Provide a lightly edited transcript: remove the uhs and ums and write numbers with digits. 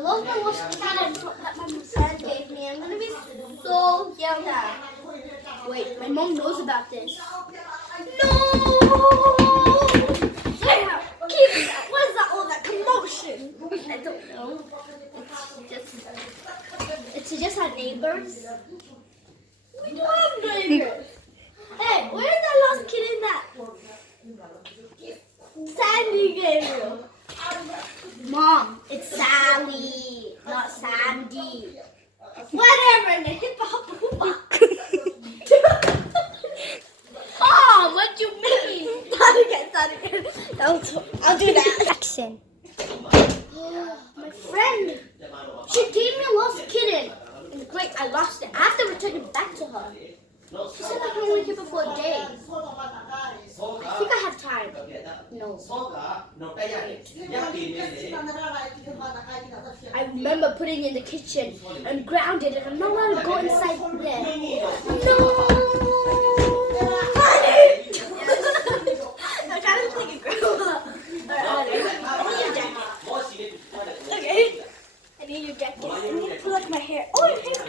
lost my lost cannon that my friend gave me. I'm gonna be so yelled at. Wait, my mom knows about this. No! Yeah, keep that. What is that? All that commotion? I don't know. It's just our neighbors. We do have neighbors. Hey, where's that lost kitten that? Sandy Gabriel. Mom, it's Sally, not Sandy. Whatever, in the hip hop hoopa. Mom, what do you mean? Start again. I'll do that. Action. My friend, she gave me a lost kitten. And great, I lost it. I have to return it back to her. She said I can only keep it for a day. I think I have time. No. I remember putting it in the kitchen and ground it, and I'm not allowed to go inside.